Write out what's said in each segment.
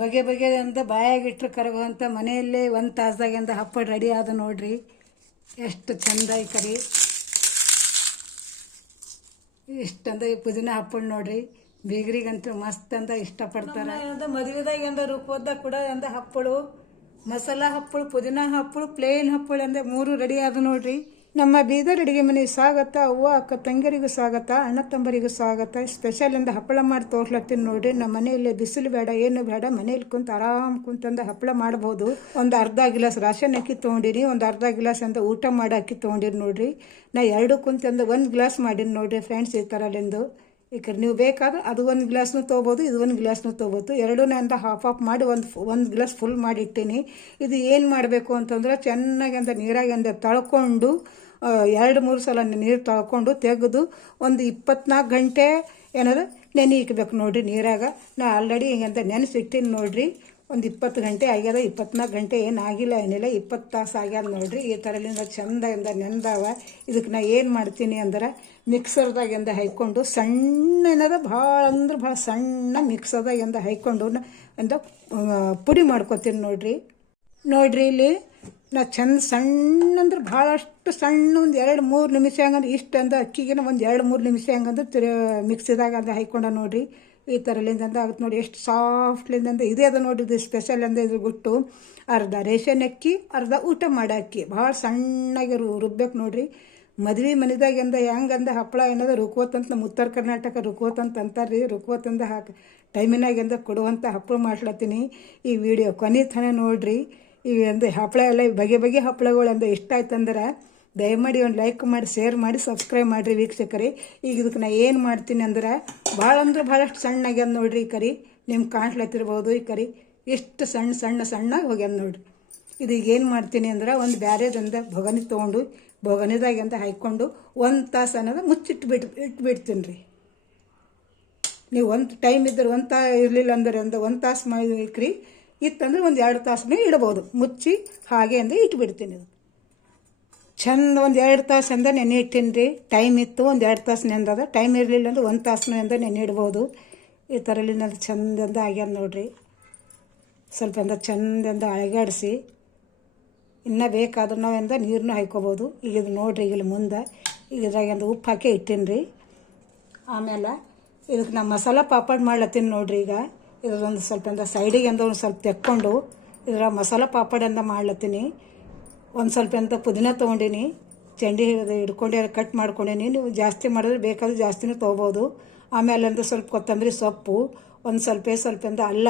ಬಗೆ ಬಗೆ ಅಂತ ಬಾಯಾಗಿಟ್ರು ಕರಗುವಂಥ ಮನೆಯಲ್ಲೇ ಒಂದು ತಾಸ್ದಾಗಿಂದ ಹಪ್ಪಳ ರೆಡಿ ಆದ ನೋಡ್ರಿ. ಎಷ್ಟು ಚಂದ ಕರಿ. ಇಷ್ಟಂದ ಈ ಪುದೀನ ಹಪ್ಪಳ ನೋಡ್ರಿ. ಬೀಗರಿಗಂತೂ ಮಸ್ತ್ ಅಂತ ಇಷ್ಟಪಡ್ತಾರೆ. ಮದುವೆದಾಗ ಎಂದ ರೂಪದ ಕೂಡ ಎಂದ ಹಪ್ಪಳು. ಮಸಾಲ ಹಪ್ಪಳು, ಪುದೀನ ಹಪ್ಪಳು, ಪ್ಲೇನ್ ಹಪ್ಪಳು ಅಂದ ಮೂರು ರೆಡಿ ಆದ ನೋಡ್ರಿ. ನಮ್ಮ ಬೀದರ್ ಅಡುಗೆ ಮನೆಗೆ ಸ್ವಾಗತ ಅವ್ವ, ಅಕ್ಕ ತಂಗಿಯರಿಗೂ ಸ್ವಾಗತ ಅಣ್ಣ ತಮ್ಮರಿಗೂ ಸ್ವಾಗತ ಸ್ಪೆಷಲ್ ಅಂದ ಹಪ್ಪಳ ಮಾಡಿ ತೋರ್ಸ್ಲತ್ತೀನಿ ನೋಡ್ರಿ. ನಮ್ಮ ಮನೆಯಲ್ಲಿ ಬಿಸಿಲು ಬೇಡ, ಏನು ಬೇಡ. ಮನೇಲಿ ಕುಂತ ಆರಾಮ್ ಕುಂತಂದ ಹಪ್ಪಳ ಮಾಡ್ಬೋದು. ಒಂದು ಅರ್ಧ ಗಿಲಾಸ್ ರಾಶನ್ ಅಕ್ಕಿ ತೊಗೊಂಡಿರಿ, ಒಂದು ಅರ್ಧ ಗಿಲಾಸ್ ಅಂತ ಊಟ ಮಾಡಿ ಅಕ್ಕಿ ತೊಗೊಂಡಿರಿ ನೋಡ್ರಿ. ನಾ ಎರಡು ಕುಂತಂದು ಒಂದು ಗ್ಲಾಸ್ ಮಾಡೀನಿ ನೋಡ್ರಿ ಫ್ರೆಂಡ್ಸ್ ಈ ಥರಲಿಂದು ಈಗ ನೀವು ಬೇಕಾದ್ರೆ ಅದು ಒಂದು ಗ್ಲಾಸ್ನು ತೊಗೋಬೋದು, ಇದು ಒಂದು ಗ್ಲಾಸ್ನು ತೊಗೋಬೋದು. ಎರಡೂ ಅಂತ ಹಾಫ್ ಆಫ್ ಮಾಡಿ ಒಂದು ಒಂದು ಗ್ಲಾಸ್ ಫುಲ್ ಮಾಡಿ ಇಟ್ಟೀನಿ. ಇದು ಏನು ಮಾಡಬೇಕು ಅಂತಂದ್ರೆ ಚೆನ್ನಾಗಿ ಅಂತ ನೀರಾಗಿ ಅಂತ ತಳ್ಕೊಂಡು ಎರಡು, ಮೂರು ಸಲ ನೀರು ತೊಳ್ಕೊಂಡು ತೆಗೆದು ಒಂದು ಇಪ್ಪತ್ನಾಲ್ಕು ಗಂಟೆ ಏನಾದ್ರು ನೆನೆ ಇಕ್ಬೇಕು ನೋಡಿರಿ ನೀರಾಗ. ನಾ ಆಲ್ರೆಡಿ ಹಿಂಗಂತ ನೆನೆಸಿಟ್ಟಿನಿ ನೋಡಿರಿ. ಒಂದು ಇಪ್ಪತ್ತು ಗಂಟೆ ಆಗ್ಯದ ಇಪ್ಪತ್ನಾಲ್ಕು ಗಂಟೆ ಏನು ಆಗಿಲ್ಲ, ಏನಿಲ್ಲ, ಇಪ್ಪತ್ತು ತಾಸು ಆಗ್ಯದ ನೋಡ್ರಿ. ಈ ಥರಲಿಂದ ಎಂದ ನೆಂದಾವ. ಇದಕ್ಕೆ ನಾ ಏನು ಮಾಡ್ತೀನಿ ಅಂದ್ರೆ ಮಿಕ್ಸರ್ದಾಗಿಂದ ಹೈಕೊಂಡು ಸಣ್ಣ ಏನಾರ ಭಾಳ ಅಂದ್ರೆ ಭಾಳ ಸಣ್ಣ ಮಿಕ್ಸರ್ದಾಗಿಂದ ಹೈಕೊಂಡು ಎಂದ ಪುಡಿ ಮಾಡ್ಕೊತೀನಿ ನೋಡ್ರಿ. ನೋಡ್ರಿ ಇಲ್ಲಿ ನಾ ಚಂದ ಸಣ್ಣ ಅಂದ್ರೆ ಭಾಳಷ್ಟು ಸಣ್ಣ ಒಂದು ಎರಡು ಮೂರು ನಿಮಿಷ ಹಂಗಂದ್ರೆ ಇಷ್ಟು ಅಂದ ಅಕ್ಕಿಗೆ ಒಂದು ಎರಡು ಮೂರು ನಿಮಿಷ ಹಂಗಂದ್ರೆ ತಿರು ಮಿಕ್ಸಿದಾಗ ಅಂದ ಹಾಯ್ಕೊಂಡ ನೋಡಿರಿ. ಈ ಥರಲಿಂದ ಆಗುತ್ತೆ ನೋಡಿ ಎಷ್ಟು ಸಾಫ್ಟ್ಲಿಂದ ಇದೇ ಅದ ನೋಡಿ ಇದು ಸ್ಪೆಷಲ್ ಅಂದ ಇದು ಗುಟ್ಟು. ಅರ್ಧ ರೇಷನ್ ಅಕ್ಕಿ, ಅರ್ಧ ಊಟ ಮಾಡೋ ಅಕ್ಕಿ. ಭಾಳ ಸಣ್ಣಗೆ ರುಬ್ಬೇಕು ಮದುವೆ ಮದ್ವೆ ಮನೆದಾಗಿಂದ ಹೆಂಗಂದ ಹಪ್ಪಳ ಏನದ ರುಕೋತಂತ ನಮ್ಮ ಉತ್ತರ ಕರ್ನಾಟಕ ರುಕೋತಂತ ಅಂತಾರೆ ರೀ ರುಕೋತಂದ ಹಾಕಿ ಟೈಮಿನಾಗಿಂದ ಕೊಡುವಂಥ ಹಪ್ಪಳ ಮಾಡ್ಲತ್ತೀನಿ ಈ ವಿಡಿಯೋ ಕೊನೆ ತನ ನೋಡ್ರಿ. ಈ ಅಂದ ಹಪ್ಪಳ ಎಲ್ಲ ಬಗೆ ಬಗೆ ಹಪ್ಪಳಗಳು ಅಂದ್ರೆ ಇಷ್ಟ ಆಯ್ತಂದ್ರೆ ದಯಮಾಡಿ ಒಂದು ಲೈಕ್ ಮಾಡಿ ಶೇರ್ ಮಾಡಿ ಸಬ್ಸ್ಕ್ರೈಬ್ ಮಾಡಿರಿ ವೀಕ್ಷಕರಿ. ಈಗ ಇದಕ್ಕೆ ನಾ ಏನು ಮಾಡ್ತೀನಿ ಅಂದ್ರೆ ಭಾಳ ಅಂದ್ರೆ ಭಾಳಷ್ಟು ಸಣ್ಣಾಗ್ಯದ ನೋಡ್ರಿ ಈ ಕರಿ. ನಿಮ್ಗೆ ಕಾಣ್ಸ್ಲತ್ತಿರ್ಬೋದು ಈ ಕರಿ. ಎಷ್ಟು ಸಣ್ಣ ಸಣ್ಣ ಸಣ್ಣಗೆ ಹೋಗ್ಯದ ನೋಡ್ರಿ. ಇದು ಈಗ ಏನು ಮಾಡ್ತೀನಿ ಅಂದ್ರೆ ಒಂದು ಬ್ಯಾರೆದಂದ ಬೊಗನಿ ತೊಗೊಂಡು ಬೊಗನಿದಾಗಿಂದ ಹಾಕ್ಕೊಂಡು ಒಂದು ತಾಸು ಅನ್ನೋದು ಮುಚ್ಚಿಟ್ಟು ಬಿಟ್ಟು ಇಟ್ಬಿಡ್ತೀನಿ ರೀ ನೀವು ಒಂದು ಟೈಮ್ ಇದ್ದರೆ ಒಂದು ತಾ ಇರಲಿಲ್ಲ ಅಂದ್ರೆ ಒಂದು ಒಂದು ತಾಸು ಮಾಡಿ ಇಕ್ರಿ ಇತ್ತಂದ್ರೆ ಒಂದು ಎರಡು ತಾಸು ಇಡ್ಬೋದು ಮುಚ್ಚಿ ಹಾಗೆ ಅಂದ್ರೆ ಇಟ್ಬಿಡ್ತೀನಿ ಇದು ಚಂದ ಒಂದು ಎರಡು ತಾಸು ನೆನೆ ಇಟ್ಟೀನಿ ರೀ ಟೈಮ್ ಇತ್ತು, ಒಂದು ಎರಡು ತಾಸು ನೆಂದದ. ಟೈಮ್ ಇರಲಿಲ್ಲ ಅಂದ್ರೆ ಒಂದು ತಾಸು ನೆನೆ ಇಡ್ಬೋದು. ಈ ಥರಲಿಂದ ಚಂದಂದ ಆಗ್ಯಾದ ನೋಡ್ರಿ. ಸ್ವಲ್ಪ ಅಂದ ಚಂದಂದ ಅಳಗಾಡಿಸಿ. ಇನ್ನೂ ಬೇಕಾದ್ರೆ ನಾವು ಎಂದ ನೀರನ್ನು ಹಾಯ್ಕೋಬೋದು. ಈಗ ಇದು ನೋಡ್ರಿ ಇಲ್ಲಿ ಮುಂದೆ. ಈಗ ಇದ್ರಾಗಿಂದ ಉಪ್ಪು ಹಾಕಿ ಇಟ್ಟೀನಿ ರೀ ಆಮೇಲೆ ಇದಕ್ಕೆ ನಾ ಮಸಾಲ ಪಾಪಡ್ ಮಾಡ್ಲತ್ತೀನಿ ನೋಡ್ರಿ ಈಗ. ಇದರೊಂದು ಸ್ವಲ್ಪ ಅಂದ ಸೈಡಿಗೆ ಅಂದ ಒಂದು ಸ್ವಲ್ಪ ತೆಕ್ಕೊಂಡು ಇದರ ಮಸಾಲ ಪಾಪಡ್ ಅಂತ ಮಾಡ್ಲತ್ತೀನಿ. ಒಂದು ಸ್ವಲ್ಪ ಅಂತ ಪುದೀನ ತೊಗೊಂಡಿನಿ. ಚಂಡಿ ಹಿಡ್ಕೊಂಡು ಕಟ್ ಮಾಡ್ಕೊಂಡೀನಿ. ನೀವು ಜಾಸ್ತಿ ಮಾಡಿದ್ರೆ ಬೇಕಾದ್ರೆ ಜಾಸ್ತಿನೂ ತೊಗೋಬೋದು. ಆಮೇಲೆ ಅಂದ್ರೆ ಸ್ವಲ್ಪ ಕೊತ್ತಂಬರಿ ಸೊಪ್ಪು, ಒಂದು ಸ್ವಲ್ಪ ಸ್ವಲ್ಪ ಎಂದ ಅಲ್ಲ.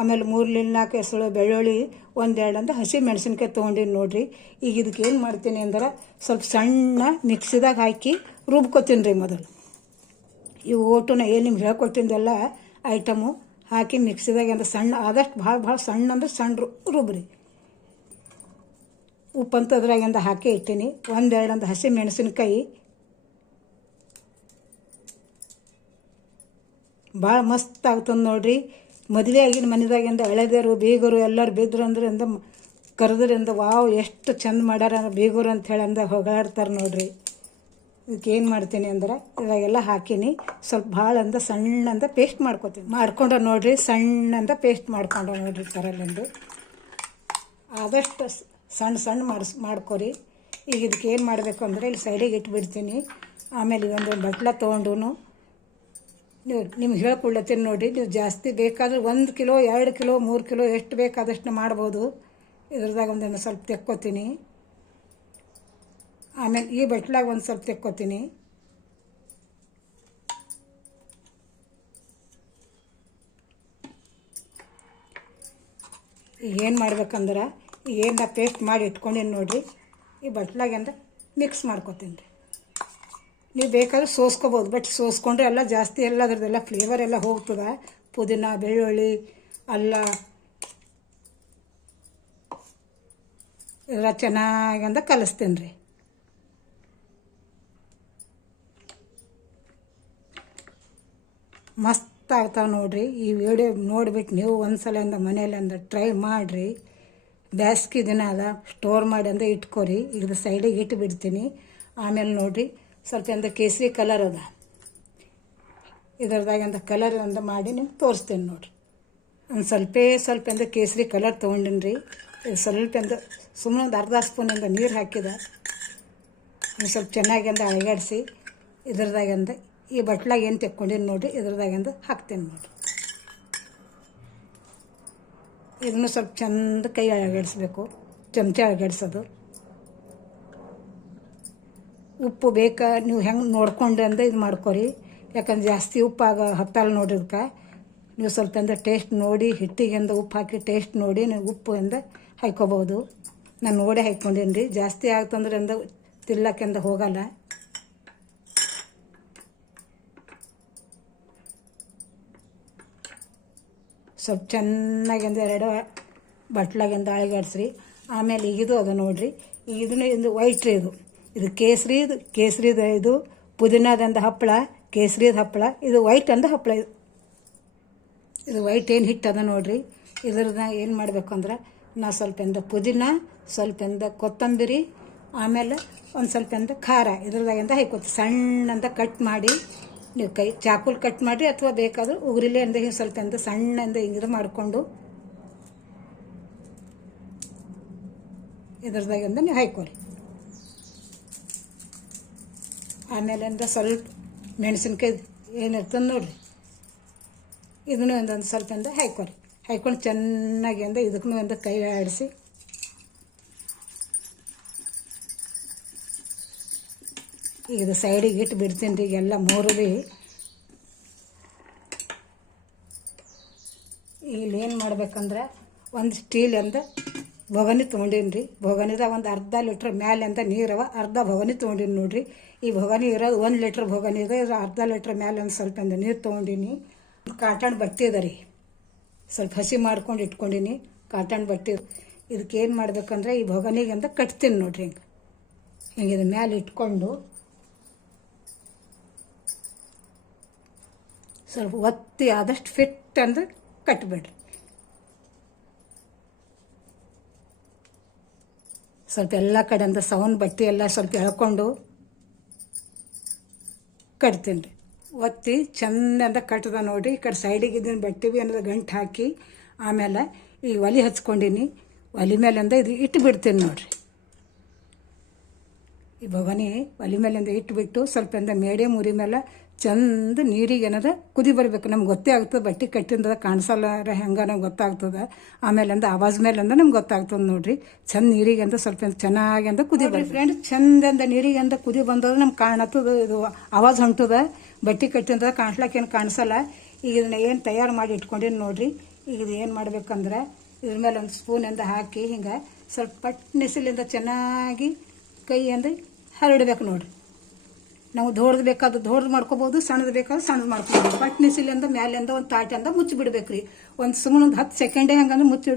ಆಮೇಲೆ ಮೂರು ನಾಲ್ಕು ಹೆಸಳು ಬೆಳ್ಳುಳ್ಳಿ ಒಂದೆರಡು ಅಂತ ಹಸಿ ಮೆಣಸಿನ್ಕಾಯಿ ತೊಗೊಂಡೀನಿ ನೋಡಿರಿ. ಈಗ ಇದಕ್ಕೆ ಏನು ಮಾಡ್ತೀನಿ ಅಂದ್ರೆ ಸ್ವಲ್ಪ ಸಣ್ಣ ಮಿಕ್ಸಿದಾಗ ಹಾಕಿ ರುಬ್ಕೊತೀನಿ ರೀ ಮೊದಲು. ಈ ಓಟುನ ಏನು ನಿಮ್ಗೆ ಹೇಳ್ಕೊಟ್ಟಿದ್ದೆಲ್ಲ ಐಟಮು. ಹಾಕಿ ಮಿಕ್ಸಿದಾಗ ಅಂದ್ರೆ ಸಣ್ಣ, ಆದಷ್ಟು ಭಾಳ ಭಾಳ ಸಣ್ಣ ಅಂದ್ರೆ ಸಣ್ಣ ರುಬ್ರಿ. ಉಪ್ಪಂತ ಅದ್ರಾಗಿಂದ ಹಾಕಿ ಇಟ್ಟೀನಿ ಒಂದೆರಡು ಅಂತ ಹಸಿ ಮೆಣಸಿನ್ಕಾಯಿ. ಭಾಳ ಮಸ್ತ್ ಆಗ್ತದೆ ನೋಡ್ರಿ. ಮದುವೆ ಆಗಿನ ಮನೆದಾಗಿಂದ ಹಳೆದೇರು ಬೀಗರು ಎಲ್ಲರೂ ಬಿದ್ರು ಅಂದ್ರೆ ಅಂದ ಕರೆದ್ರಿಂದ ವಾವ್, ಎಷ್ಟು ಚಂದ ಮಾಡ್ಯಾರ ಬೀಗರು ಅಂತ ಹೇಳಿ ಅಂದ ಹೊಗಳಾಡ್ತಾರೆ ನೋಡ್ರಿ. ಇದಕ್ಕೆ ಏನು ಮಾಡ್ತೀನಿ ಅಂದ್ರೆ ಇವಾಗೆಲ್ಲ ಹಾಕೀನಿ. ಸ್ವಲ್ಪ ಭಾಳ ಅಂದ ಸಣ್ಣ ಅಂತ ಪೇಸ್ಟ್ ಮಾಡ್ಕೊತೀನಿ. ಮಾಡ್ಕೊಂಡ ನೋಡಿರಿ, ಸಣ್ಣ ಅಂತ ಪೇಸ್ಟ್ ಮಾಡ್ಕೊಂಡು ನೋಡಿರಿ ಥರಲ್ಲಿಂದು ಆದಷ್ಟು ಸಣ್ಣ ಸಣ್ಣ ಮಾಡಿಸ್ ಮಾಡ್ಕೊರಿ. ಈಗ ಇದಕ್ಕೆ ಏನು ಮಾಡಬೇಕು ಅಂದರೆ ಇಲ್ಲಿ ಸೈಡಿಗೆ ಇಟ್ಬಿಡ್ತೀನಿ. ಆಮೇಲೆ ಒಂದು ಬಟ್ಲ ತೊಗೊಂಡು ನೀವು ನಿಮ್ಗೆ ಹೇಳ್ಕೊಳ್ಳತ್ತೀನಿ ನೋಡಿ ನೀವು ಜಾಸ್ತಿ ಬೇಕಾದ್ರೆ ಒಂದು ಕಿಲೋ, ಎರಡು ಕಿಲೋ, ಮೂರು ಕಿಲೋ ಎಷ್ಟು ಬೇಕಾದಷ್ಟು ಮಾಡ್ಬೋದು. ಇದ್ರದಾಗ ಒಂದನ್ನು ಸ್ವಲ್ಪ ತೆಕ್ಕೋತೀನಿ. ಆಮೇಲೆ ಈ ಬಟ್ಲಾಗ ಒಂದು ಸ್ವಲ್ಪ ತೆಕ್ಕೋತೀನಿ. ಏನು ಮಾಡ್ಬೇಕಂದ್ರೆ ಏನು ನಾ ಪೇಸ್ಟ್ ಮಾಡಿ ಇಟ್ಕೊಂಡೀನಿ ನೋಡಿರಿ ಈ ಬಟ್ಲಾಗಿಂದ ಮಿಕ್ಸ್ ಮಾಡ್ಕೊತೀನಿ ರೀ. ನೀವು ಬೇಕಾದ್ರೆ ಸೋಸ್ಕೋಬೋದು ಬಟ್ ಸೋಸ್ಕೊಂಡ್ರೆ ಎಲ್ಲ ಜಾಸ್ತಿ ಎಲ್ಲ ಅದ್ರದ್ದೆಲ್ಲ ಫ್ಲೇವರ್ ಎಲ್ಲ ಹೋಗ್ತದೆ. ಪುದೀನ, ಬೆಳ್ಳುಳ್ಳಿ, ಅಲ್ಲ, ಎಲ್ಲ ಚೆನ್ನಾಗಿ ಅಂದ ಕಲಿಸ್ತೀನಿ ರೀ. ಮಸ್ತ್ ಆಗ್ತಾವೆ ನೋಡಿರಿ. ಈ ವಿಡಿಯೋ ನೋಡ್ಬಿಟ್ಟು ನೀವು ಒಂದ್ಸಲ ಅಂದ ಮನೇಲಿ ಟ್ರೈ ಮಾಡಿರಿ. ಬ್ಯಾಸ್ಗೆ ದಿನ ಅದ ಸ್ಟೋರ್ ಮಾಡಿ ಅಂದ ಇಟ್ಕೊರಿ. ಈಗ ಸೈಡಿಗೆ ಇಟ್ಟು ಬಿಡ್ತೀನಿ ಆಮೇಲೆ ನೋಡಿರಿ, ಸ್ವಲ್ಪ ಅಂದ ಕೇಸರಿ ಕಲರ್ ಅದ. ಇದರದಾಗ ಅಂತ ಕಲರ್ ಅಂತ ಮಾಡಿ ನಿಮ್ಗೆ ತೋರಿಸ್ತೀನಿ ನೋಡಿರಿ. ಒಂದು ಸ್ವಲ್ಪ ಸ್ವಲ್ಪ ಅಂದ್ರೆ ಕೇಸರಿ ಕಲರ್ ತೊಗೊಂಡಿನಿ ಇದು ಸ್ವಲ್ಪ ಅಂದ್ರೆ ಸುಮ್ಮನೆ ಒಂದು ಅರ್ಧ ಸ್ಪೂನಿಂದ ನೀರು ಹಾಕಿದ. ಒಂದು ಸ್ವಲ್ಪ ಚೆನ್ನಾಗಿ ಅಂದ ಅಳಗಾಡಿಸಿ. ಇದ್ರದಾಗಂದ ಈ ಬಟ್ಲಾಗ ಏನು ತೆಕ್ಕೊಂಡಿನಿ ನೋಡಿರಿ ಇದ್ರದಾಗಿಂದ ಹಾಕ್ತೀನಿ ನೋಡಿರಿ. ಇದನ್ನು ಸ್ವಲ್ಪ ಚಂದ ಕೈ ಅಳಗಡಿಸ್ಬೇಕು ಚಮಚ ಅಳಗಡಿಸೋದು ಉಪ್ಪು ಬೇಕಾ, ನೀವು ಹೆಂಗೆ ನೋಡ್ಕೊಂಡು ಅಂದ ಇದು ಮಾಡ್ಕೊರಿ. ಯಾಕಂದ್ರೆ ಜಾಸ್ತಿ ಉಪ್ಪಾಗ ಹತ್ತಲ್ಲ ನೋಡಿದ್ಕೆ ನೀವು ಸ್ವಲ್ಪ ಅಂದ್ರೆ ಟೇಸ್ಟ್ ನೋಡಿ, ಹಿಟ್ಟಿಗೆಂದ ಉಪ್ಪು ಹಾಕಿ ಟೇಸ್ಟ್ ನೋಡಿ, ನೀವು ಉಪ್ಪು ಅಂದ ಹಾಯ್ಕೋಬೋದು. ನಾನು ನೋಡಿ ಹಾಕ್ಕೊಂಡೀನಿ ಜಾಸ್ತಿ ಆಗ್ತಂದ್ರೆ ಅಂದ ತಿಲ್ಲಕ್ಕೆಂದ ಹೋಗಲ್ಲ. ಸ್ವಲ್ಪ ಚೆನ್ನಾಗಿಂದ ಎರಡು ಬಟ್ಲಾಗಿಂದ ಅಳಗಾಡಿಸ್ರಿ ಆಮೇಲೆ ಈಗಿದು ಅದು ನೋಡ್ರಿ. ಇದನ್ನು ಇದು ವೈಟ್ ರೀ ಇದು. ಇದು ಕೇಸರಿ, ಇದು ಕೇಸರಿದು ಇದು ಪುದೀನದಂದು ಹಪ್ಪಳ, ಕೇಸರಿದ ಹಪ್ಪಳ, ಇದು ವೈಟ್ ಅಂದ ಹಪ್ಪಳ ಇದು. ಇದು ವೈಟ್ ಏನು ಹಿಟ್ಟು ಅದ ನೋಡ್ರಿ. ಇದ್ರದ್ದು ಏನು ಮಾಡಬೇಕು ಅಂದ್ರೆ ನಾ ಸ್ವಲ್ಪ ಎಂದ ಪುದೀನ, ಸ್ವಲ್ಪ ಎಂದ ಕೊತ್ತಂಬರಿ, ಆಮೇಲೆ ಒಂದು ಸ್ವಲ್ಪ ಎಂದ ಖಾರ. ಇದ್ರದಾಗಿಂದ ಹಾಕೋತಿ ಸಣ್ಣಂದ ಕಟ್ ಮಾಡಿ ನೀವು ಕೈ ಚಾಕುಲ್ ಕಟ್ ಮಾಡಿ ಅಥವಾ ಬೇಕಾದರೂ ಉಗುರಿಲೆ ಅಂದ ಹಿಂಗೆ ಸ್ವಲ್ಪ ಅಂತ ಸಣ್ಣ ಅಂದ ಹಿಂಗೆ ಮಾಡಿಕೊಂಡು ಇದ್ರದಾಗಿಂದ ನೀವು ಹಾಯ್ಕೊರಿ. ಆಮೇಲೆ ಅಂದ್ರೆ ಸ್ವಲ್ಪ ಮೆಣಸಿನ್ಕಾಯಿ ಏನಿರ್ತದೆ ನೋಡಿರಿ. ಇದನ್ನು ಒಂದೊಂದು ಸ್ವಲ್ಪ ಅಂದ ಹಾಯ್ಕೊರಿ. ಹಾಕ್ಕೊಂಡು ಚೆನ್ನಾಗಿ ಅಂದ ಇದಕ್ಕೂ ಒಂದು ಕೈ ಆಡಿಸಿ ಈಗ ಇದು ಸೈಡಿಗೆ ಇಟ್ಟು ಬಿಡ್ತೀನಿ ರೀ, ಎಲ್ಲ ಮೂರು ರೀ. ಇಲ್ಲಿ ಏನು ಮಾಡ್ಬೇಕಂದ್ರೆ, ಒಂದು ಸ್ಟೀಲ್ ಅಂದ ಬೊಗನಿ ತೊಗೊಂಡೀನಿ ರೀ. ಬೊಗನಿದಾಗ ಒಂದು ಅರ್ಧ ಲೀಟ್ರ್ ಮ್ಯಾಲೆ ಅಂತ ನೀರವ, ಅರ್ಧ ಬೊಗನಿ ತೊಗೊಂಡೀನಿ ನೋಡಿರಿ. ಈ ಬೊಗನಿ ಇರೋದು ಒಂದು ಲೀಟ್ರ್ ಬೊಗನಿ ಇದೆ ಇದು ಅರ್ಧ ಲೀಟ್ರ್ ಮ್ಯಾಲೆ ಒಂದು ಸ್ವಲ್ಪ ಅಂದ ನೀರು ತೊಗೊಂಡೀನಿ. ಕಾಟನ್ ಬಟ್ಟೆ ರೀ. ಸ್ವಲ್ಪ ಹಸಿ ಮಾಡ್ಕೊಂಡು ಇಟ್ಕೊಂಡೀನಿ, ಕಾಟನ್ ಬಟ್ಟೆ. ಇದಕ್ಕೆ ಏನು ಮಾಡ್ಬೇಕಂದ್ರೆ, ಈ ಬೊಗನಿಗೆ ಅಂತ ಕಟ್ತೀನಿ ನೋಡಿರಿ ಹಿಂಗೆ. ಹಿಂಗೆ ಇದು ಮ್ಯಾಲೆ ಇಟ್ಕೊಂಡು ಸ್ವಲ್ಪ ಒತ್ತಿ ಆದಷ್ಟು ಫಿಟ್ ಅಂದ್ರೆ ಕಟ್ಬಿಡ್ರಿ. ಸ್ವಲ್ಪ ಎಲ್ಲ ಕಡೆಯಿಂದ ಸೌಂಡ್ ಬಟ್ಟೆ ಎಲ್ಲ ಸ್ವಲ್ಪ ಎಳ್ಕೊಂಡು ಕಟ್ತೀನಿ ರೀ ಒತ್ತಿ ಚಂದ ಕಟ್ಟದ ನೋಡ್ರಿ. ಈ ಕಡೆ ಸೈಡಿಗೆ ಇದನ್ನು ಬಟ್ಟೆ ಭೀ ಅನ್ನೋದು ಗಂಟು ಹಾಕಿ ಆಮೇಲೆ ಈ ಒಲೆ ಹಚ್ಕೊಂಡಿನಿ. ಒಲೆ ಮೇಲಿಂದ ಇದು ಇಟ್ಟು ಬಿಡ್ತೀನಿ ನೋಡಿರಿ. ಈ ಭವಾನಿ ಒಲೆ ಮೇಲಿಂದ ಇಟ್ಟುಬಿಟ್ಟು ಸ್ವಲ್ಪ ಮೇಡೆ ಉರಿ ಮೇಲೆ ಚಂದ ನೀರಿಗೆ ಏನದ ಕುದಿ ಬರಬೇಕು. ನಮ್ಗೆ ಗೊತ್ತೇ ಆಗ್ತದೆ ಬಟ್ಟೆ ಕಟ್ಟಿಂದ ಕಾಣಿಸಲ್ಲ ಹೆಂಗ ನಮ್ಗೆ ಗೊತ್ತಾಗ್ತದೆ. ಆಮೇಲೆ ಅಂದ ಆವಾಜ್ ಮೇಲೆ ಅಂದ ನಮ್ಗೆ ಗೊತ್ತಾಗ್ತದೆ ನೋಡ್ರಿ. ಚಂದ ನೀರಿಗೆ ಅಂದ ಸ್ವಲ್ಪ ಚೆನ್ನಾಗಿ ಅಂದ್ರೆ ಕುದಿ ಬರ್ರಿ ಫ್ರೆಂಡ್ ಚಂದ ನೀರಿಗೆ ಅಂದ ಕುದಿ ಬಂದದ ನಮ್ಗೆ ಕಾಣತ್ತದ. ಇದು ಆವಾಜ್ ಹೊಂಟದ ಬಟ್ಟೆ ಕಟ್ಟಿಂದ ಕಾಣಿಸ್ಲಕ್ಕೆ ಏನು ಕಾಣಿಸಲ್ಲ. ಈಗ ಇದನ್ನ ಏನು ತಯಾರು ಮಾಡಿ ಇಟ್ಕೊಂಡಿನಿ ನೋಡ್ರಿ. ಈಗ ಇದು ಏನು ಮಾಡ್ಬೇಕಂದ್ರೆ ಇದ್ರ ಮೇಲೆ ಒಂದು ಸ್ಪೂನಿಂದ ಹಾಕಿ ಹಿಂಗೆ ಸ್ವಲ್ಪ ಪಟ್ನಿಸಿಲಿಂದ ಚೆನ್ನಾಗಿ ಕೈಯಿಂದ ಹರಡಬೇಕು ನೋಡ್ರಿ. ನಾವು ದೊಡ್ದು ಬೇಕಾದ್ರೆ ದೊಡ್ದು ಮಾಡ್ಕೋಬಹುದು ಸಣ್ಣದು ಬೇಕಾದ್ರೆ ಸಣ್ಣದು ಮಾಡ್ಕೋಬೋದು. ಮೇಲೆ ಮ್ಯಾಲಿಂದ ಒಂದು ತಾಟಿಂದ ಮುಚ್ಚಿ ಬಿಡ್ಬೇಕ್ರಿ. ಒಂದು ಸುಮ್ಮನೆ ಒಂದು ಹತ್ತು ಸೆಕೆಂಡೇ ಹಂಗಂದ್ರೆ ಮುಚ್ಚಿ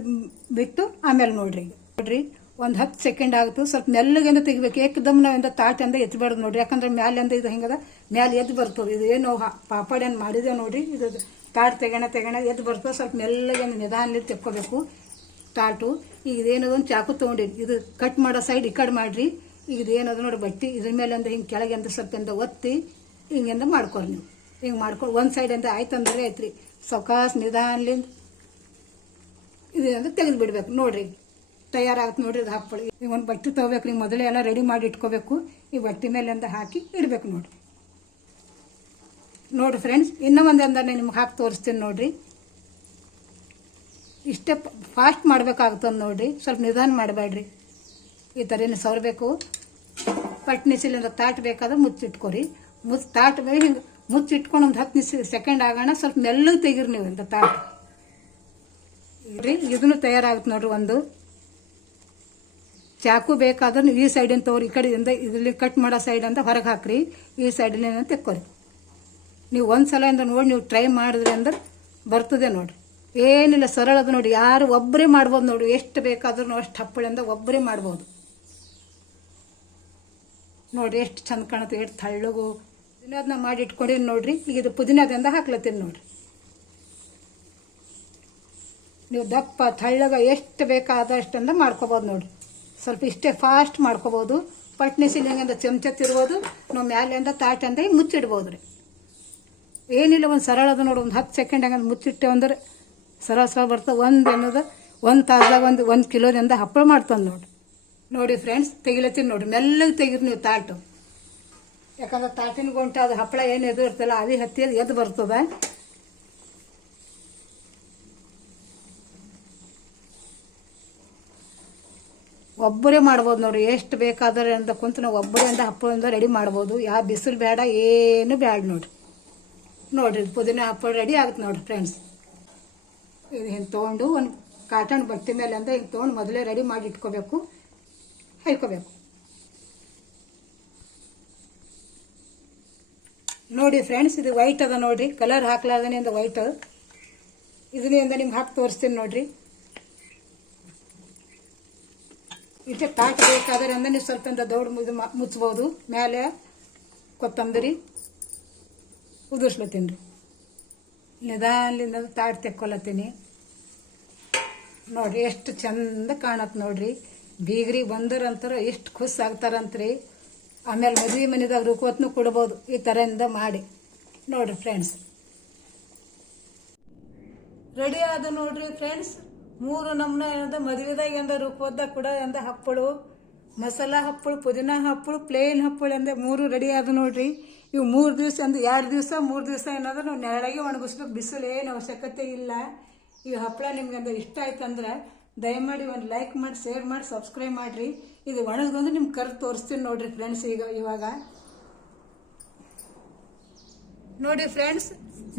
ಬಿಟ್ಟು ಆಮೇಲೆ ನೋಡ್ರಿ. ನೋಡ್ರಿ, ಒಂದು ಹತ್ತು ಸೆಕೆಂಡ್ ಆಗುತ್ತೆ. ಸ್ವಲ್ಪ ಮೆಲ್ಲಗಿಂದ ತೆಗಿಬೇಕು. ಏಕದಮ್ ನಾವಿಂದ ತಾಟಿಂದ ಎತ್ತಬಾರ್ದು ನೋಡ್ರಿ. ಯಾಕಂದ್ರೆ ಮ್ಯಾಲಿಂದ ಇದು ಹೆಂಗದ? ಮ್ಯಾಲೆ ಎದ್ದು ಬರ್ತದೆ. ಇದು ಏನು ಪಾಪಡೇನು ಏನು ಮಾಡಿದೆ ನೋಡ್ರಿ. ಇದು ತಾಟ್ ತೆಗೋಣ ತೆಗೋಣ ಎದ್ದು ಬರ್ತದೆ. ಸ್ವಲ್ಪ ನಿಧಾನ ನೀರು ತೆಕ್ಕೋಬೇಕು ತಾಟು. ಈಗ ಇದೇನದ ಒಂದು ಚಾಕು ತೊಗೊಂಡಿರಿ ಇದು ಕಟ್ ಮಾಡೋ ಸೈಡ್ ಈ ಕಡೆ ಮಾಡ್ರಿ. ಈಗ ಏನದು ನೋಡಿ ಬಟ್ಟೆ ಇದ್ರ ಮೇಲೆ ಅಂದ್ರೆ ಹಿಂಗೆ ಕೆಳಗೆ ಅಂದ್ರೆ ಸ್ವಲ್ಪ ಎಂದ ಒತ್ತಿ ಹಿಂಗೆಂದ ಮಾಡ್ಕೊರಿ ನೀವು. ಹಿಂಗೆ ಮಾಡ್ಕೊಳ್ಳಿ ಒಂದು ಸೈಡಿಂದ ಆಯ್ತು ಅಂದ್ರೆ ಐತ್ರಿ ಸೌಕಾಸ್ ನಿಧಾನಲಿಂದ ಇದರಿಂದ ತೆಗೆದು ಬಿಡ್ಬೇಕು ನೋಡ್ರಿ ತಯಾರಾಗುತ್ತೆ ನೋಡ್ರಿ ಅದು ಹಾಕ್ಕೊಳ್ಳಿ ಈಗ ಒಂದು ಬಟ್ಟೆ ತಗೋಬೇಕು ನೀವು ಮೊದಲೇ ಎಲ್ಲ ರೆಡಿ ಮಾಡಿ ಇಟ್ಕೋಬೇಕು. ಈ ಬಟ್ಟೆ ಮೇಲಿಂದ ಹಾಕಿ ಇಡಬೇಕು ನೋಡ್ರಿ. ನೋಡ್ರಿ ಫ್ರೆಂಡ್ಸ್ ಇನ್ನೂ ಒಂದು ಅಂದ್ರೆ ನಿಮ್ಗೆ ಹಾಕಿ ತೋರಿಸ್ತೀನಿ ನೋಡ್ರಿ. ಇಷ್ಟೇ ಫಾಸ್ಟ್ ಮಾಡ್ಬೇಕಾಗ್ತದೆ ನೋಡ್ರಿ. ಸ್ವಲ್ಪ ನಿಧಾನ ಮಾಡಬೇಡ್ರಿ. ಈ ಥರನೇ ಸವರಬೇಕು. ಪಟ್ನಿ ತಾಟ್ ಬೇಕಾದ್ರೆ ಮುಚ್ಚಿಟ್ಕೊರಿ. ಮುಚ್ಚಿ ತಾಟ್ ಬೇ ಹಿಂಗೆ ಮುಚ್ಚಿಟ್ಕೊಂಡು ಒಂದು ಹತ್ತು ನಿಮಿಷ ಸೆಕೆಂಡ್ ಆಗೋಣ ಸ್ವಲ್ಪ ಮೆಲ್ಲಗೆ ತೆಗೀರಿ ನೀವು ಇಂಥ ತಾಟ್. ರೀ ಇದನ್ನು ತಯಾರಾಗುತ್ತೆ ನೋಡ್ರಿ ಒಂದು. ಚಾಕು ಬೇಕಾದ್ರೆ ಈ ಸೈಡಿನ ತೋರಿ ಈ ಕಡೆಯಿಂದ, ಇದರಲ್ಲಿ ಕಟ್ ಮಾಡೋ ಸೈಡ್ ಅಂತ ಹೊರಗೆ ಹಾಕ್ರಿ. ಈ ಸೈಡಿನ ತೆಕ್ಕೋರಿ. ನೀವು ಒಂದು ಸಲ ನೋಡಿ ನೀವು ಟ್ರೈ ಮಾಡಿದ್ರಿ ಅಂದ್ರೆ ಬರ್ತದೆ ನೋಡ್ರಿ. ಏನಿಲ್ಲ ಸರಳ ಅದು ನೋಡಿ, ಯಾರು ಒಬ್ಬರೇ ಮಾಡ್ಬೋದು ನೋಡಿ ಎಷ್ಟು ಬೇಕಾದ್ರೂ ಅಷ್ಟು ಹಪ್ಪಳಿಂದ ಒಬ್ಬರೇ ಮಾಡ್ಬೋದು. ನೋಡ್ರಿ ಎಷ್ಟು ಚಂದ ಕಾಣುತ್ತೆ, ಎಷ್ಟು ತಳ್ಳಗು. ಪುದೀನದನ್ನ ಮಾಡಿ ಇಟ್ಕೊಂಡಿನಿ ನೋಡ್ರಿ. ಈಗ ಇದು ಪುದೀನದಿಂದ ಹಾಕ್ಲತ್ತೀನಿ ನೋಡ್ರಿ. ನೀವು ದಪ್ಪ, ತಳ್ಳಗ ಎಷ್ಟು ಬೇಕಾದಷ್ಟಂದ ಮಾಡ್ಕೋಬೋದು ನೋಡ್ರಿ. ಸ್ವಲ್ಪ ಇಷ್ಟೇ ಫಾಸ್ಟ್ ಮಾಡ್ಕೋಬೋದು. ಪಟ್ನಿ ಸಿಲಿಂಗಿಂದ ಚಮಚ ತಿರ್ಬೋದು ನಾವು ಮ್ಯಾಲಿಂದ ತಾಟಂದ ಹಿಂಗೆ ಮುಚ್ಚಿಡ್ಬೋದು ರೀ. ಏನಿಲ್ಲ, ಒಂದು ಸರಳ ಅದು ನೋಡಿ ಒಂದು ಹತ್ತು ಸೆಕೆಂಡ್ ಹಂಗಂದು ಮುಚ್ಚಿಟ್ಟೆ ಅಂದ್ರೆ ಸರಳ ಸರಳ ಬರ್ತದೆ. ಒಂದು ಅನ್ನೋದು ಒಂದು ತಾಸದಾಗ ಒಂದು ಒಂದು ಕಿಲೋದಿಂದ ಹಪ್ಪಳ ಮಾಡ್ತಾನೆ ನೋಡಿ ನೋಡಿ ಫ್ರೆಂಡ್ಸ್ ತೆಗಿಲತ್ತೀನಿ ನೋಡಿ. ಮೆಲ್ಲಗೆ ತೆಗೀರಿ ನೀವು ತಾಟು. ಯಾಕಂದ್ರೆ ತಾಟಿನ ಗುಂಟ, ಅದು ಹಪ್ಪಳ ಏನು ಎದು ಇರ್ತಲ್ಲ ಅವಿ ಹತ್ತಿ ಅದು ಎದ್ದು ಬರ್ತದೆ. ಒಬ್ಬರೇ ಮಾಡ್ಬೋದು ನೋಡ್ರಿ. ಎಷ್ಟು ಬೇಕಾದ್ರೆ ಅಂತ ಕುಂತು ನಾವು ಒಬ್ಬರೇ ಅಂತ ಹಪ್ಪಳದಿಂದ ರೆಡಿ ಮಾಡ್ಬೋದು. ಯಾವ ಬಿಸಿಲು ಬೇಡ, ಏನು ಬೇಡ ನೋಡ್ರಿ. ನೋಡಿರಿ, ಪುದೀನ ಹಪ್ಪಳ ರೆಡಿ ಆಗುತ್ತೆ ನೋಡ್ರಿ ಫ್ರೆಂಡ್ಸ್ ಇದು ಹಿಂಗೆ ತೊಗೊಂಡು ಒಂದು ಕಾಟನ್ ಬಟ್ಟೆ ಮೇಲೆ ಅಂತ ಹಿಂಗೆ ತೊಗೊಂಡು ಮೊದಲೇ ರೆಡಿ ಮಾಡಿ ಇಟ್ಕೋಬೇಕು. ಹಾಯ್ಕೋಬೇಕು. ನೋಡಿ ಫ್ರೆಂಡ್ಸ್ ಇದು ವೈಟ್ ಅದ ನೋಡ್ರಿ. ಕಲರ್ ಹಾಕ್ಲಾರ್ದನಿಂದ ವೈಟ್ ಇದರಿಂದ ನಿಮ್ಗೆ ಹಾಕಿ ತೋರಿಸ್ತೀನಿ ನೋಡ್ರಿ. ಇಷ್ಟ ತಾಟ್ ಬೇಕಾದರೆ ಅಂದ್ರೆ ನೀವು ಸ್ವಲ್ಪ ದೌಡ್ ಇದು ಮುಚ್ಚಬಹುದು. ಮುಚ್ಬೋದು ಮೇಲೆ ಕೊತ್ತಂಬರಿ ಉದುರ್ಸ್ಲತ್ತೀನಿ ರೀ. ನಿಧಾನದಿಂದ ತಾಟ್ ತೆಕ್ಕೊಲತ್ತೀನಿ. ನೋಡಿರಿ, ಎಷ್ಟು ಚಂದ ಕಾಣತ್ತೆ ನೋಡ್ರಿ. ಬೀಗ್ರಿ ಬಂದರಂತರ ಎಷ್ಟು ಖುಷಿ ಆಗ್ತಾರಂತ್ರಿ. ಆಮೇಲೆ ಮದುವೆ ಮನೆದಾಗ ರುಕೋತ್ನು ಕೊಡ್ಬೋದು ಈ ಥರದಿಂದ ಮಾಡಿ. ನೋಡ್ರಿ ಫ್ರೆಂಡ್ಸ್ ರೆಡಿ ಆದ ನೋಡ್ರಿ ಫ್ರೆಂಡ್ಸ್ ಮೂರು ನಮ್ನ ಏನದ ಮದುವೆದಾಗ ಎಂದ ರುಕೋದಾಗ ಕೂಡ ಎಂದ ಹಪ್ಪಳು. ಮಸಾಲ ಹಪ್ಪಳು, ಪುದೀನ ಹಪ್ಪಳು ಪ್ಲೇನ್ ಹಪ್ಪಳು ಎಂದ ಮೂರು ರೆಡಿ ಆದ ನೋಡ್ರಿ. ಇವು ಮೂರು ದಿವಸ ಅಂದ್ರೆ ಎರಡು ದಿವಸ, ಮೂರು ದಿವಸ ಏನಾದ್ರೆ ನಾವು ನೆರಳಾಗಿ ಒಣಗಿಸ್ಬೇಕು. ಬಿಸಿಲು ಏನು ಅವಶ್ಯಕತೆ ಇಲ್ಲ. ಈ ಹಪ್ಪಳ ನಿಮ್ಗೆ ಅಂದ್ರೆ ಇಷ್ಟ ಆಯ್ತಂದ್ರೆ ದಯಮಾಡಿ ಒಂದು ಲೈಕ್ ಮಾಡಿ, ಶೇರ್ ಮಾಡಿ, ಸಬ್ಸ್ಕ್ರೈಬ್ ಮಾಡಿರಿ. ಇದು ಒಣಗೊಂದು ನಿಮ್ಗೆ ಕರ್ ತೋರಿಸ್ತೀನಿ ನೋಡಿರಿ ಫ್ರೆಂಡ್ಸ್ ಈಗ ಇವಾಗ. ನೋಡಿ ಫ್ರೆಂಡ್ಸ್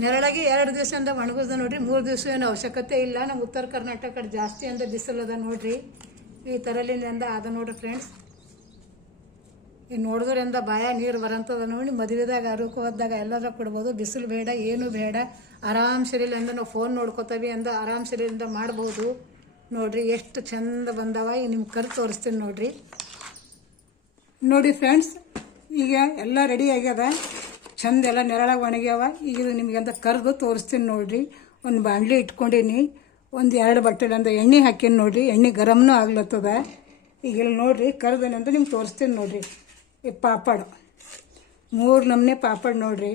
ನೆರಳಾಗಿ ಎರಡು ದಿವಸದಿಂದ ಒಣಗಿಸ್ದ ನೋಡ್ರಿ. ಮೂರು ದಿವಸ ಏನು ಅವಶ್ಯಕತೆ ಇಲ್ಲ. ನಮ್ಮ ಉತ್ತರ ಕರ್ನಾಟಕ ಜಾಸ್ತಿ ಅಂದ ಬಿಸಿಲದ ನೋಡ್ರಿ. ಈ ಥರಲಿಂದ ಅದ ನೋಡ್ರಿ ಫ್ರೆಂಡ್ಸ್ ಈಗ ನೋಡಿದ್ರಿಂದ ಬಾಯ, ನೀರು ಬರಂತದ ನೋಡಿ. ಮದುವೆದಾಗ ಅರುಕು ಹೋದಾಗ ಎಲ್ಲರೂ ಕೊಡ್ಬೋದು. ಬಿಸಿಲು ಬೇಡ, ಏನು ಬೇಡ. ಆರಾಮ್ ಅಂದ ನಾವು ಫೋನ್ ನೋಡ್ಕೋತೀವಿ ಅಂದ ಆರಾಮ್ ಶರೀರದಿಂದ ಮಾಡ್ಬೋದು. ನೋಡ್ರಿ ಎಷ್ಟು ಚಂದ ಬಂದವ. ಈಗ ನಿಮ್ಗೆ ಕರ್ ತೋರಿಸ್ತೀನಿ ನೋಡ್ರಿ. ನೋಡಿ ಫ್ರೆಂಡ್ಸ್ ಈಗ ಎಲ್ಲ ರೆಡಿ ಆಗ್ಯದ. ಚಂದ ಎಲ್ಲ ನೆರಳಾಗಿ ಒಣಗ್ಯಾವ. ಈಗ ನಿಮಗೆ ಅಂತ ಕರೆದು ತೋರಿಸ್ತೀನಿ ನೋಡ್ರಿ. ಒಂದು ಬಾಂಡ್ಲಿ ಇಟ್ಕೊಂಡೀನಿ. ಒಂದು ಎರಡು ಬಟ್ಟೆಲಿಂದ ಎಣ್ಣೆ ಹಾಕೀನಿ ನೋಡ್ರಿ. ಎಣ್ಣೆ ಗರಮ್ನೂ ಆಗ್ಲತ್ತದ. ಈಗ ಇಲ್ಲಿ ನೋಡ್ರಿ ಅಂತ ನಿಮ್ಗೆ ತೋರಿಸ್ತೀನಿ ನೋಡ್ರಿ. ಈ ಪಾಪಡ್. ಮೂರು ನಮೂನೆ ಪಾಪಡ್ ನೋಡ್ರಿ.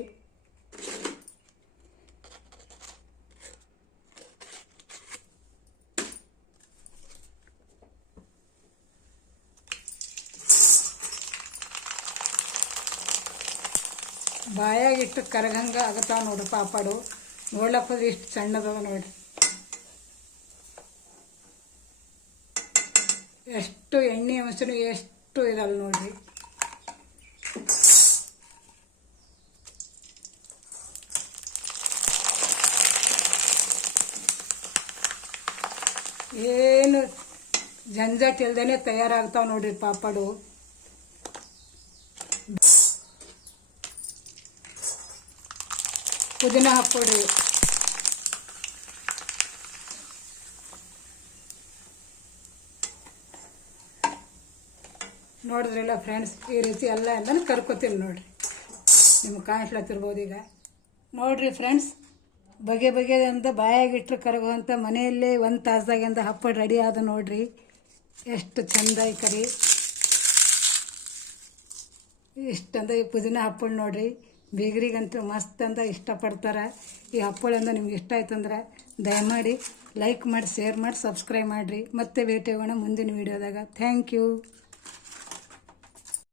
ಬಾಯಾಗಿಟ್ಟು ಕರಗಂಗ ಆಗತ್ತಾವ ನೋಡು ಪಾಪಡು. ನೋಡ್ಲಪ್ಪದು ಇಷ್ಟು ಸಣ್ಣದವ ನೋಡಿ. ಎಷ್ಟು ಎಣ್ಣೆ ಅಂಶನು ಎಷ್ಟು ಇದಲ್ಲ ನೋಡ್ರಿ. ಏನು ಜಂಜಟ್ ಇಲ್ದೇನೆ ತಯಾರಾಗ್ತಾವ ನೋಡ್ರಿ ಪಾಪಡು. ಪುದೀನ ಹಾಕ್ಕೊಡ್ರಿ ನೋಡಿದ್ರಲ್ಲ ಫ್ರೆಂಡ್ಸ್ ಈ ರೀತಿ ಎಲ್ಲ ಎಲ್ಲನೂ ಕರ್ಕೋತೀನಿ ನೋಡಿರಿ. ನಿಮ್ಗೆ ಕಾಣಿಸ್ಲತ್ತಿರ್ಬೋದು ಈಗ. ನೋಡಿರಿ ಫ್ರೆಂಡ್ಸ್ ಬಗೆ ಬಗೆಯಿಂದ ಬಾಯಾಗಿಟ್ರು ಕರಗುವಂಥ ಮನೆಯಲ್ಲೇ ಒಂದು ತಾಸ್ದಾಗಿಂದ ಹಪ್ಪಳ ರೆಡಿ ಆದ ನೋಡಿರಿ. ಎಷ್ಟು ಚಂದ ಈ ಕರಿ. ಇಷ್ಟಂದ ಈ ಪುದೀನ ಹಪ್ಪಳ ನೋಡ್ರಿ. ಬೀಗರಿಗಂತೂ ಮಸ್ತ್ ಅಂತ ಇಷ್ಟಪಡ್ತಾರೆ. ಈ ಹಪ್ಪಳಿಂದ ನಿಮ್ಗೆ ಇಷ್ಟ ಆಯ್ತಂದ್ರೆ ದಯಮಾಡಿ ಲೈಕ್ ಮಾಡಿ ಶೇರ್ ಮಾಡಿ ಸಬ್ಸ್ಕ್ರೈಬ್ ಮಾಡಿರಿ. ಮತ್ತೆ ಭೇಟಿ ಆಗೋಣ ಮುಂದಿನ ವೀಡಿಯೋದಾಗ ಥ್ಯಾಂಕ್ ಯು